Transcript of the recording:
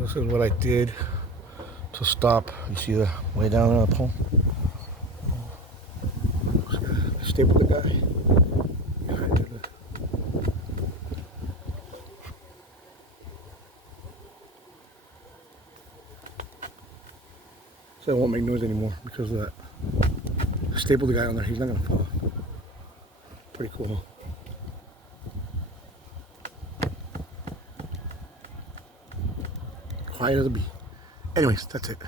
This is what I did to stop. You see the way down on the pole? Staple the guy. So it won't make noise anymore because of that. Staple the guy on there. He's not gonna fall. Pretty cool, huh? Quiet as a bee. Anyways, that's it.